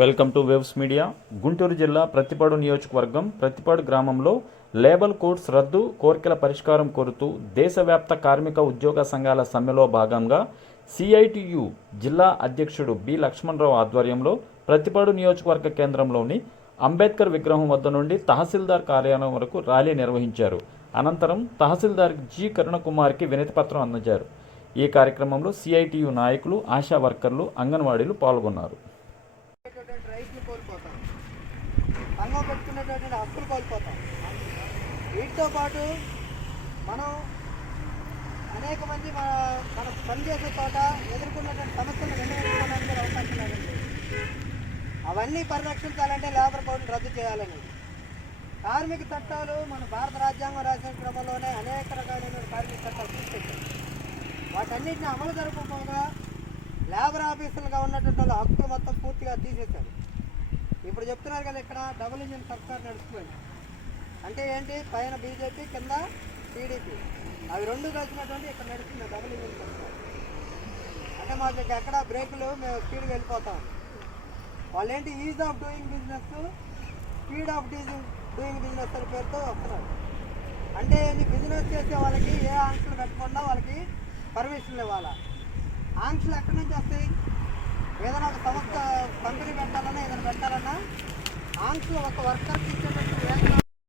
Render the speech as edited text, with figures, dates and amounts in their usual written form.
Welcome to waves media. Guntur జిల్లా ప్రతిపాడు నియోజకవర్గం ప్రతిపాడు గ్రామంలో లేబర్ కోడ్స్ రద్దు కోర్కెల పరిష్కారం కోరుతూ దేశవ్యాప్త కార్మిక ఉద్యోగ సంఘాల సమ్మెలో భాగంగా సిఐటియు జిల్లా అధ్యక్షుడు బి లక్ష్మణరావు ఆధ్వర్యంలో ప్రతిపాడు నియోజకవర్గ కేంద్రంలోని అంబేద్కర్ విగ్రహం వద్ద నుండి తహసీల్దార్ కార్యాలయం వరకు ర్యాలీ నిర్వహించారు. అనంతరం తహసీల్దార్ జి కరుణకుమార్కి వినతిపత్రం అందజేశారు. ఈ కార్యక్రమంలో సిఐటియు నాయకులు, ఆశా వర్కర్లు, అంగన్వాడీలు పాల్గొన్నారు. రైతులు కోల్పోతాం, సంఘం పెట్టుకున్నటువంటి హక్కులు కోల్పోతాం. వీటితో పాటు మనం అనేక మంది మన పనిచేసే చోట ఎదుర్కొన్నటువంటి సమస్యలు విన్నవించుకోవడానికి అవకాశం లేదండి. అవన్నీ పరిరక్షించాలంటే లేబర్ కోడ్ని రద్దు చేయాలని కార్మిక చట్టాలు మన భారత రాజ్యాంగం రాసిన క్రమంలోనే అనేక రకాలైన కార్మిక చట్టాలు తీసుకొచ్చారు. వాటన్నిటిని అమలు జరపకుండా లేబర్ ఆఫీసులుగా ఉన్నటువంటి వాళ్ళ హక్కులు మొత్తం పూర్తిగా తీసేశారు. ఇప్పుడు చెప్తున్నారు కదా, ఇక్కడ డబుల్ ఇంజిన్ సర్కార్ నడుస్తుంది. అంటే ఏంటి, పైన బీజేపీ, కింద టీడీపీ, అవి రెండు కలిసినటువంటి ఇక్కడ నడుస్తుంది డబుల్ ఇంజిన్ సర్కార్. అంటే మాకు ఎక్కడ బ్రేకులు మేము స్పీడ్గా వెళ్ళిపోతాం. వాళ్ళు ఏంటి, is of doing business, speed of doing business అనే పేరుతో వస్తున్నారు. అంటే ఏంటి, బిజినెస్ చేసే వాళ్ళకి ఏ ఆంక్షలు పెట్టకుండా వాళ్ళకి పర్మిషన్లు ఇవ్వాలా. ఆంక్షలు ఎక్కడి నుంచి వస్తాయి? ఏదైనా ఒక సంస్థ కంపెనీ పెట్టాలన్నా ఏదైనా పెట్టాలన్నా ఆంక్షలు ఒక వర్కర్కి ఇచ్చేటట్టు వేతనాలు